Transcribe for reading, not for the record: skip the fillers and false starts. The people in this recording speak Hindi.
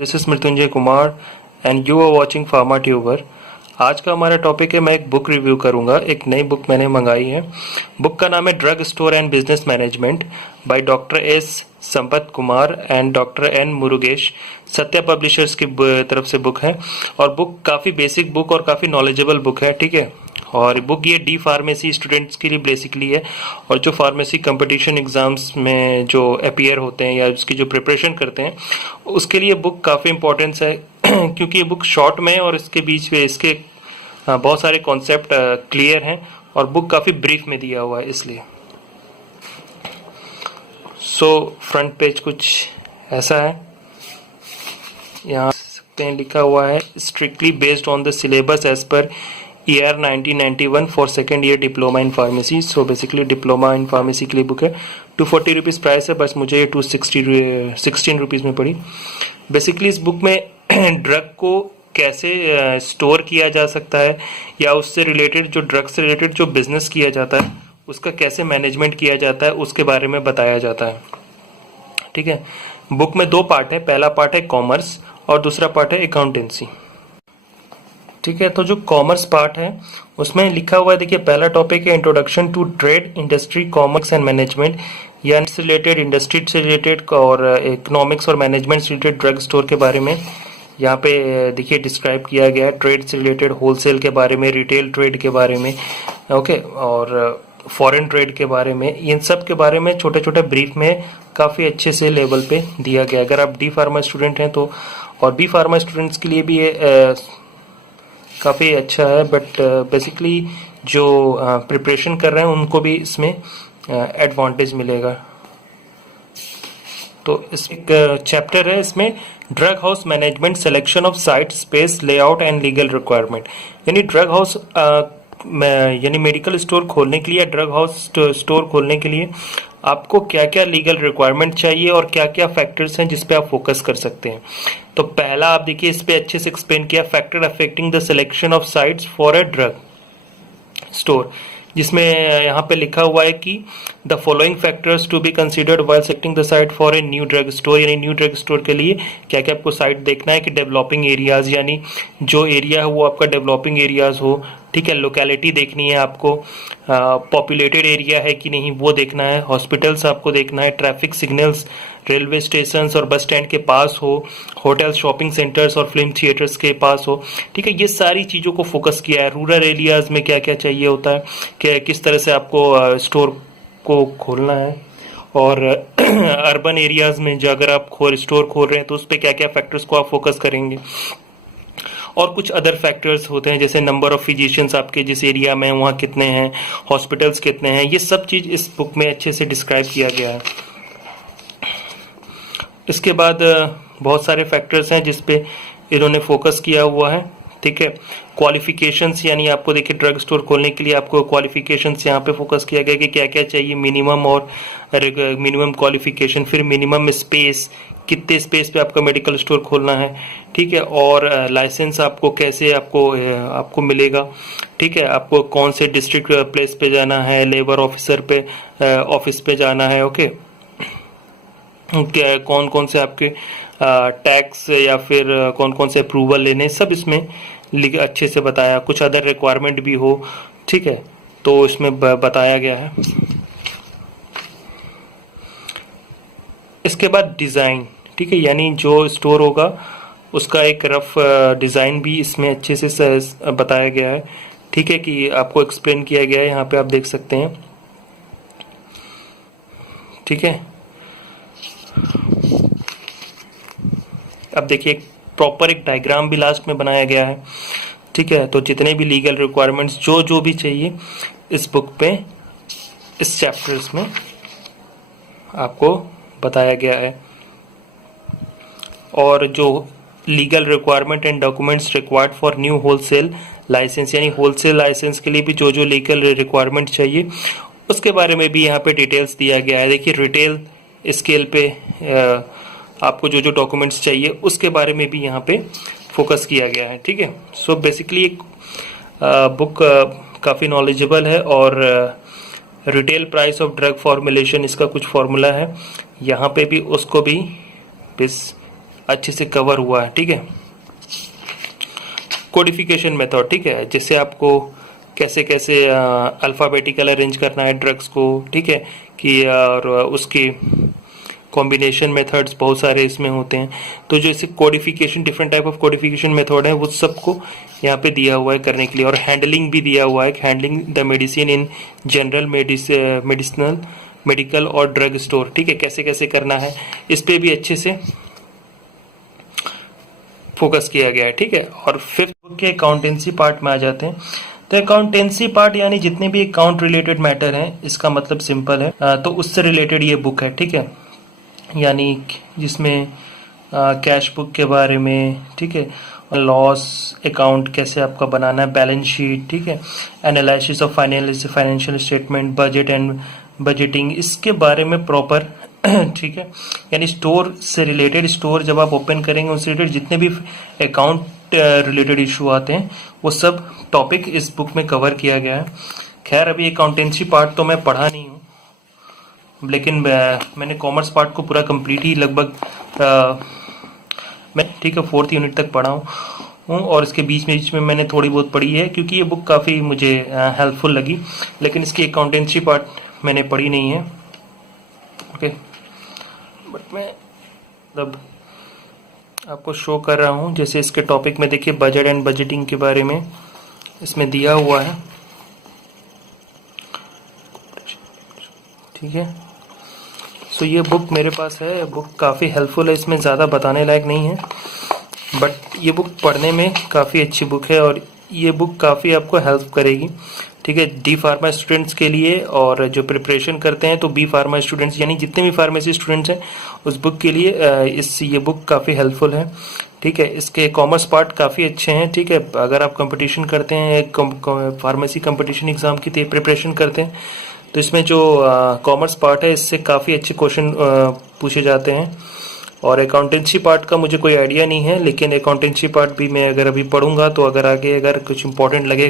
This is Mrityunjay Kumar and you are watching pharma tuber. आज का हमारा टॉपिक है, मैं एक बुक रिव्यू करूंगा। एक नई बुक मैंने मंगाई है। बुक का नाम है drug store and business management by doctor S Sampath Kumar and doctor N Murugesh. Satya publishers की तरफ से बुक है और बुक काफ़ी बेसिक बुक और काफ़ी नॉलेजेबल बुक है। ठीक है, और बुक ये डी फार्मेसी स्टूडेंट्स के लिए बेसिकली है और जो फार्मेसी कंपटीशन एग्जाम्स में जो अपीयर होते हैं या उसकी जो प्रिपरेशन करते हैं उसके लिए बुक काफ़ी इंपॉर्टेंस है क्योंकि ये बुक शॉर्ट में है और इसके बीच में इसके बहुत सारे कॉन्सेप्ट क्लियर हैं और बुक काफ़ी ब्रीफ में दिया हुआ है इसलिए। फ्रंट पेज कुछ ऐसा है, यहाँ सकते हैं लिखा हुआ है strictly based on the syllabus as per year 1991 for second year diploma in pharmacy. So basically diploma in pharmacy के लिए बुक है। 240 रुपीज़ प्राइस है, बस मुझे ये 216 रुपीज़ में पड़ी। बेसिकली इस बुक में ड्रग को कैसे स्टोर किया जा सकता है या उससे रिलेटेड जो ड्रग से रिलेटेड जो बिजनेस किया जाता है उसका कैसे मैनेजमेंट किया जाता है उसके बारे में बताया जाता है। ठीक है, बुक में दो पार्ट है, पहला पार्ट है कॉमर्स और दूसरा पार्ट है अकाउंटेंसी। ठीक है, तो जो कॉमर्स पार्ट है उसमें लिखा हुआ है, देखिए पहला टॉपिक है introduction to trade industry commerce and management, यानी से रिलेटेड इंडस्ट्री से रिलेटेड और इकोनॉमिक्स और मैनेजमेंट से रिलेटेड ड्रग स्टोर के बारे में यहाँ पे देखिए डिस्क्राइब किया गया है। ट्रेड से रिलेटेड होलसेल के बारे में, रिटेल ट्रेड के बारे में, ओके, और फॉरेन ट्रेड के बारे में, इन सब के बारे में छोटे छोटे ब्रीफ में काफ़ी अच्छे से लेवल पे दिया गया। अगर आप डी फार्मा स्टूडेंट हैं तो, और बी फार्मा स्टूडेंट्स के लिए भी ये काफ़ी अच्छा है, बट बेसिकली जो प्रिपरेशन कर रहे हैं उनको भी इसमें एडवांटेज मिलेगा। तो इस एक चैप्टर है इसमें drug house management, selection of site, space, layout and legal requirement. यानी ड्रग हाउस यानी मेडिकल स्टोर खोलने के लिए, ड्रग हाउस स्टोर खोलने के लिए आपको क्या क्या लीगल रिक्वायरमेंट चाहिए और क्या क्या फैक्टर्स हैं जिस पे आप फोकस कर सकते हैं। तो पहला आप देखिए इस पे अच्छे से एक्सप्लेन किया, factor affecting the selection of sites for a drug store, जिसमें यहाँ पे लिखा हुआ है कि द following factors to be considered while selecting the site for a new drug store. यानी न्यू ड्रग स्टोर के लिए क्या क्या आपको साइट देखना है कि डेवलपिंग एरियाज, यानी जो एरिया है वो आपका डेवलपिंग एरियाज हो। ठीक है, लोकेलिटी देखनी है आपको, पॉपुलेटेड एरिया है कि नहीं वो देखना है, हॉस्पिटल्स आपको देखना है, ट्रैफिक सिग्नल्स रेलवे स्टेशन और बस स्टैंड के पास हो, होटल, शॉपिंग सेंटर्स और फिल्म थिएटर्स के पास हो। ठीक है, ये सारी चीज़ों को फोकस किया है। रूरल एरियाज में क्या क्या चाहिए होता है, कि किस तरह से आपको स्टोर को खोलना है, और अर्बन एरियाज में जो अगर आप स्टोर खोल रहे हैं तो उस पर क्या क्या फैक्टर्स को आप फोकस करेंगे, और कुछ अदर फैक्टर्स होते हैं जैसे नंबर ऑफ फिजिशियंस आपके जिस एरिया में वहाँ कितने हैं, हॉस्पिटल्स कितने हैं, ये सब चीज़ इस बुक में अच्छे से डिस्क्राइब किया गया है। इसके बाद बहुत सारे फैक्टर्स हैं जिस पे इन्होंने फोकस किया हुआ है। ठीक है, क्वालिफिकेशंस, यानी आपको देखिए ड्रग स्टोर खोलने के लिए आपको क्वालिफिकेशंस यहाँ पे फोकस किया गया कि क्या क्या चाहिए, मिनिमम और मिनिमम क्वालिफिकेशन, फिर मिनिमम स्पेस, कितने स्पेस पे आपका मेडिकल स्टोर खोलना है। ठीक है, और लाइसेंस आपको कैसे आपको मिलेगा। ठीक है, आपको कौन से डिस्ट्रिक्ट प्लेस पे जाना है, लेबर ऑफिसर पे ऑफिस पे जाना है, ओके, क्या कौन कौन से आपके टैक्स या फिर कौन कौन से अप्रूवल लेने, सब इसमें अच्छे से बताया। कुछ अदर रिक्वायरमेंट भी हो, ठीक है, तो इसमें बताया गया है। इसके बाद डिज़ाइन, ठीक है, यानी जो स्टोर होगा उसका एक रफ डिज़ाइन भी इसमें अच्छे से बताया गया है। ठीक है, कि आपको एक्सप्लेन किया गया है, यहाँ पे आप देख सकते हैं। ठीक है, अब देखिए प्रॉपर एक डायग्राम भी लास्ट में बनाया गया है। ठीक है, तो जितने भी लीगल रिक्वायरमेंट्स जो भी चाहिए इस बुक पे, इस चैप्टर्स में आपको बताया गया है। और जो legal requirement and documents required for new wholesale licence, यानी होलसेल लाइसेंस के लिए भी जो लीगल रिक्वायरमेंट चाहिए उसके बारे में भी यहाँ पे डिटेल्स दिया गया है। देखिए रिटेल स्केल पे आपको जो डॉक्यूमेंट्स चाहिए उसके बारे में भी यहाँ पे फोकस किया गया है। ठीक है, सो बेसिकली एक बुक काफ़ी नॉलेजेबल है, और retail price of drug formulation इसका कुछ फॉर्मूला है, यहाँ पे भी उसको भी अच्छे से कवर हुआ है। ठीक है, कोडिफिकेशन मेथड, ठीक है, जैसे आपको कैसे कैसे अल्फ़ाबेटिकल अरेंज करना है ड्रग्स को, ठीक है, कि और उसकी कॉम्बिनेशन मेथड्स बहुत सारे इसमें होते हैं। तो जैसे codification, different type of codification method है, वो सबको यहाँ पे दिया हुआ है करने के लिए। और हैंडलिंग भी दिया हुआ है, handling the medicine in general medicinal medical और ड्रग स्टोर, ठीक है, कैसे कैसे करना है, इस पे भी अच्छे से फोकस किया गया है। ठीक है, और फिफ्थ बुक के अकाउंटेंसी पार्ट में आ जाते हैं। तो अकाउंटेंसी पार्ट यानी जितने भी अकाउंट रिलेटेड मैटर हैं, इसका मतलब सिंपल है, तो उससे रिलेटेड ये बुक है। ठीक है, यानी जिसमें कैश बुक के बारे में, ठीक है, लॉस अकाउंट कैसे आपका बनाना है, बैलेंस शीट, ठीक है, analysis of financial statement, budget and budgeting, इसके बारे में प्रॉपर ठीक है, यानी स्टोर से रिलेटेड, स्टोर जब आप ओपन करेंगे उससे रिलेटेड जितने भी अकाउंट रिलेटेड इशू आते हैं वो सब टॉपिक इस बुक में कवर किया गया है। खैर अभी अकाउंटेंसी पार्ट तो मैं पढ़ा नहीं हूँ, लेकिन मैंने कॉमर्स पार्ट को पूरा कंप्लीट ही लगभग मैं, ठीक है, 4th यूनिट तक पढ़ा हूँ, और इसके बीच में मैंने थोड़ी बहुत पढ़ी है, क्योंकि ये बुक काफ़ी मुझे हेल्पफुल लगी, लेकिन इसकी अकाउंटेंसी पार्ट मैंने पढ़ी नहीं है। ओके, बट मैं मतलब आपको शो कर रहा हूँ, जैसे इसके टॉपिक में देखिए बजट एंड बजटिंग के बारे में इसमें दिया हुआ है। ठीक है, सो ये बुक मेरे पास है, बुक काफ़ी हेल्पफुल है, इसमें ज़्यादा बताने लायक नहीं है, बट ये बुक पढ़ने में काफ़ी अच्छी बुक है और ये बुक काफ़ी आपको हेल्प करेगी। ठीक है, डी फार्मा स्टूडेंट्स के लिए, और जो प्रिपरेशन करते हैं तो बी फार्मा स्टूडेंट्स यानी जितने भी फार्मेसी स्टूडेंट्स हैं उस बुक के लिए ये बुक काफ़ी हेल्पफुल है। ठीक है, इसके कॉमर्स पार्ट काफ़ी अच्छे हैं। ठीक है, अगर आप कंपटीशन करते हैं, फार्मेसी कंपटीशन एग्ज़ाम की प्रिपरेशन करते हैं, तो इसमें जो कॉमर्स पार्ट है इससे काफ़ी अच्छे क्वेश्चन पूछे जाते हैं। और अकाउंटेंसी पार्ट का मुझे कोई आइडिया नहीं है, लेकिन अकाउंटेंसी पार्ट भी मैं अगर अभी पढ़ूंगा तो अगर आगे अगर कुछ इंपॉर्टेंट लगेगा